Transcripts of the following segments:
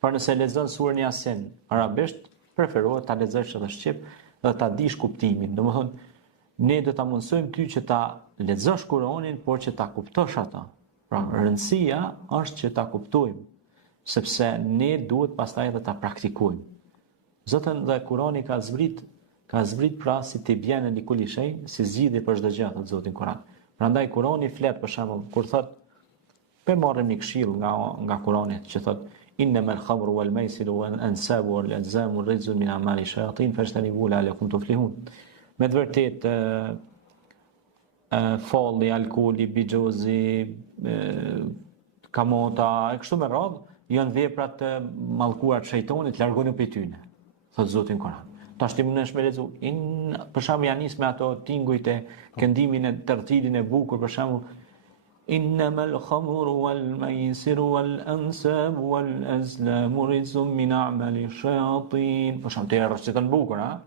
Por nëse lexon surën Yasin arabisht, preferohet ta lexosh edhe shqip dhe ta dish kuptimin. Domethënë, ne do ta mundsojmë ty që ta lexosh Kur'anin, por që ta kuptosh ata. Pra, rëndësia është që ta kuptojmë, sepse ne duhet pastaj edhe ta praktikojmë. Zotën dhe Kurani ka zbrit pra si të bjene li kulli shay, si zgjidhje për çdo gjë, thot Zoti në Kur'an. Prandaj Kurani flet për shembull kur thot pe marrim një këshill nga Kurani që thot innamal khamru wal maisiru wal ansabu wal azlamu rizqun min amali shayatin fajtanibu la'allakum tuflihun. Me të vërtetë falli, alkooli, bixhozi, kamota, e kështu me radhë janë veprat të mallkuara të shejtanit, largoni prej tyne, thot Zoti në Kur'an. Tash ti mundesh me lexu për shembull janë nis me ato tingujt e këndimin e tërtilin e bukur për shembull innamal khamru wal maisiru wal ansabu wal azlamu rizqun min a'mali shayatin. Po shembull te reciton bukur, a?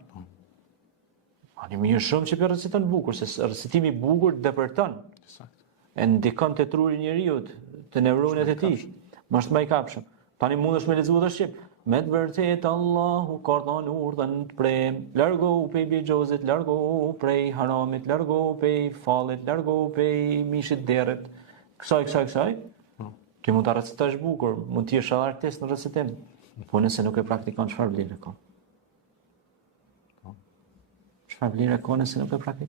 Ani mirë shumë që për reciton bukur, se recitimi i bukur depërton. Saktë. E ndikon te truri i njeriu, te neuronet e tij. Mos më i kapshëm. Tani mundesh me lexuar të shqip. Me të vërtetë Allahu ka dhënë urdhën prej largohu prej bixhozit, largohu prej haramit, largohu prej fallit, largohu prej mishit derrit. Kësaj. Ti mund ta recitosh bukur, mund të jesh edhe artist në recitim. Po nëse nuk e praktikon, çfarë vlerë ka? Çfarë vlerë ka nëse nuk e praktikon?